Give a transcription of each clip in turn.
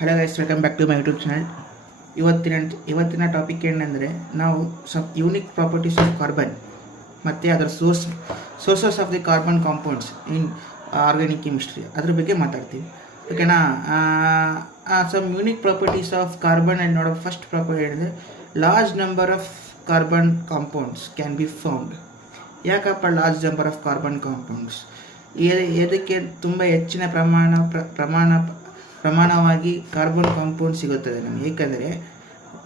Hello guys, welcome back to my YouTube channel. ಇವತ್ತಿನ topic ಏನಂದರೆ ನಾವು ಯೂನಿಕ್ ಪ್ರಾಪರ್ಟೀಸ್ ಆಫ್ ಕಾರ್ಬನ್ ಮತ್ತು ಅದರ sources of the carbon compounds in organic chemistry ಅದ್ರ ಬಗ್ಗೆ ಮಾತಾಡ್ತೀವಿ. ಓಕೆನಾ? Some unique properties of carbon and ನೋಡೋ ಫಸ್ಟ್ ಪ್ರಾಪರ್ಟಿ ಹೇಳಿದ್ರೆ large number of carbon compounds can be found. ಯಾಕಪ್ಪ large number of carbon compounds? ಇದಕ್ಕೆ ತುಂಬ ಹೆಚ್ಚಿನ ಪ್ರಮಾಣವಾಗಿ ಕಾರ್ಬನ್ ಕಾಂಪೌಂಡ್ ಸಿಗುತ್ತದೆ ನಮಗೆ. ಏಕೆಂದರೆ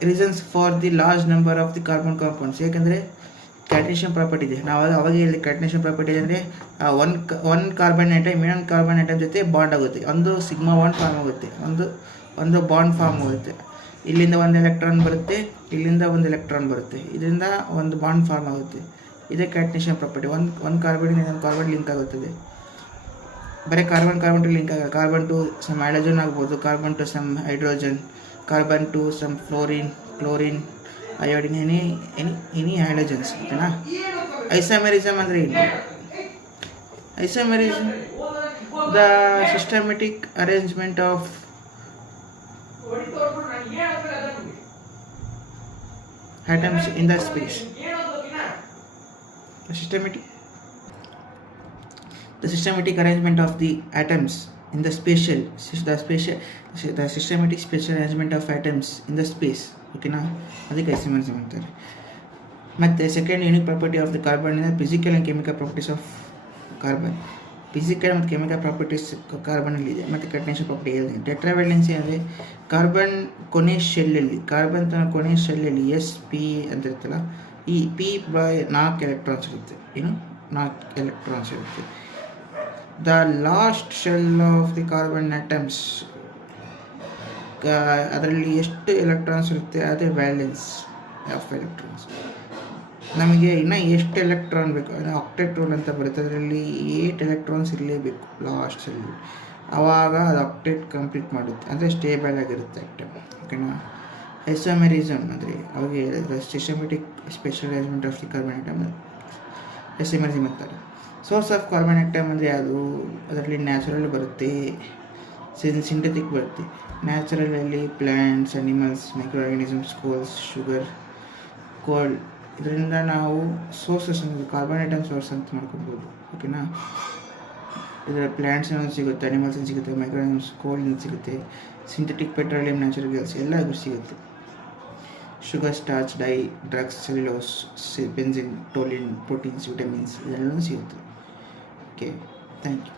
reasons for the large number of the carbon compounds, ಏಕೆಂದರೆ ಕ್ಯಾಟನೇಷನ್ ಪ್ರಾಪರ್ಟಿ ಇದೆ. ನಾವು ಅವಾಗ ಹೇಳಿ ಕ್ಯಾಟನೇಷನ್ ಪ್ರಾಪರ್ಟಿ ಅಂದರೆ ಒನ್ ಕಾರ್ಬನ್ ಐಟಮ್ ಇನ್ನೊಂದು ಕಾರ್ಬನ್ ಐಟಮ್ ಜೊತೆ ಬಾಂಡ್ ಆಗುತ್ತೆ, ಒಂದು ಸಿಗ್ಮಾ ಬಾಂಡ್ ಫಾರ್ಮ್ ಆಗುತ್ತೆ, ಒಂದು ಬಾಂಡ್ ಫಾರ್ಮ್ ಆಗುತ್ತೆ. ಇಲ್ಲಿಂದ ಒಂದು ಎಲೆಕ್ಟ್ರಾನ್ ಬರುತ್ತೆ, ಇಲ್ಲಿಂದ ಒಂದು ಎಲೆಕ್ಟ್ರಾನ್ ಬರುತ್ತೆ, ಇದರಿಂದ ಒಂದು ಬಾಂಡ್ ಫಾರ್ಮ್ ಆಗುತ್ತೆ. ಇದೇ ಕ್ಯಾಟನೇಷನ್ ಪ್ರಾಪರ್ಟಿ. ಒಂದು ಕಾರ್ಬನ್ ಇನ್ನೊಂದು ಕಾರ್ಬನ್ ಲಿಂಕ್ ಆಗುತ್ತದೆ. ಬರೀ ಕಾರ್ಬನ್ ಟು ಲಿಂಕ್ ಆಗಲ್ಲ. ಕಾರ್ಬನ್ ಟು ಸಮ್ ಹೈಡ್ರೋಜನ್ ಆಗ್ಬೋದು, carbon to some hydrogen, carbon to some fluorine, chlorine, iodine, any hydrogens. ಓಕೆನಾ? ಐಸೋಮೆರಿಸಮ್ ಅಂದರೆ ಏನು? Isomerism the systematic arrangement of atoms in the space. The systematic arrangement of the atoms in the systematic spatial arrangement of atoms in the space. ಓಕೆನಾ? ಅದಕ್ಕೆ isomerism ಅಂತಾರೆ. ಮತ್ತು second unique property of the carbon ಅಂದರೆ physical and chemical properties of carbon. Physical ಮತ್ತು chemical properties ಕಾರ್ಬನಲ್ಲಿದೆ. ಮತ್ತು catenation property ಹೇಳಿದೆ. ಟೆಟ್ರಾವ್ಯಾಲೆನ್ಸಿ ಅಂದರೆ ಕಾರ್ಬನ್ ಕೊನೆ ಶೆಲ್ಲಲ್ಲಿ SP ಅಂತ ಇರುತ್ತಲ್ಲ, ಈ P ಬೈ 4 ಎಲೆಕ್ಟ್ರಾನ್ಸ್ ಇರುತ್ತೆ. 4 ಎಲೆಕ್ಟ್ರಾನ್ಸ್ ಇರುತ್ತೆ. The last shell of the carbon atoms, ಅದರಲ್ಲಿ ಎಷ್ಟು ಎಲೆಕ್ಟ್ರಾನ್ಸ್ ಇರುತ್ತೆ ಅದೇ ವ್ಯಾಲೆನ್ಸ್ ಆಫ್ ಎಲೆಕ್ಟ್ರಾನ್ಸ್. ನಮಗೆ ಇನ್ನೂ ಎಷ್ಟು ಎಲೆಕ್ಟ್ರಾನ್ ಬೇಕು ಅಂದರೆ ಆಕ್ಟೇಟ್ ರೂಲ್ ಅಂತ ಬರುತ್ತೆ. ಅದರಲ್ಲಿ 8 ಎಲೆಕ್ಟ್ರಾನ್ಸ್ ಇರಲೇಬೇಕು ಲಾಸ್ಟ್ ಶೆಲ್. ಆವಾಗ ಅದು ಆಕ್ಟೇಟ್ ಕಂಪ್ಲೀಟ್ ಮಾಡುತ್ತೆ, ಅಂದರೆ ಸ್ಟೇಬಲ್ ಆಗಿರುತ್ತೆ ಆಕ್ಟಮ್. ಓಕೆನಾ? ಐಸೋಮೆರಿಸಮ್ ಅಂದರೆ ಅವಾಗ ಹೇಳಿದ್ರೆ systematic special arrangement of the carbon atom, isomerism ಅಂತಾರೆ. ಸೋರ್ಸ್ ಆಫ್ ಕಾರ್ಬನ್ ಆಟಮ್ ಅಂದರೆ ಅದು ಅದರಲ್ಲಿ ನ್ಯಾಚುರಲ್ ಬರುತ್ತೆ, ಸಿಂಥೆಟಿಕ್ ಬರುತ್ತೆ. ನ್ಯಾಚುರಲಲ್ಲಿ plants, animals, micro organisms, coals, sugar, cold, ಇದರಿಂದ ನಾವು ಸೋರ್ಸಸ್ ಅಂದರೆ ಕಾರ್ಬನ್ ಐಟಮ್ ಸೋರ್ಸ್ ಅಂತ ಮಾಡ್ಕೊಬೋದು. ಓಕೆನಾ? ಇದರ ಪ್ಲ್ಯಾಂಟ್ಸ್ ಸಿಗುತ್ತೆ, ಅನಿಮಲ್ಸ್ ಸಿಗುತ್ತೆ, ಮೈಕ್ರೋ ಆರ್ಗಾನಿಸಮ್ಸ್, ಕೋಲ್ಡ್ ಸಿಗುತ್ತೆ, ಸಿಂಥೆಟಿಕ್ ಪೆಟ್ರೋಲಿಯಂ, ನ್ಯಾಚುರಲ್ ಗ್ಯಾಸ್ ಎಲ್ಲ ಸಿಗುತ್ತೆ. Sugar, starch, dye, drugs, cellulose, benzene, toluene, proteins, vitamins ಇದೆಲ್ಲ ಸಿಗುತ್ತೆ. Okay, thank you.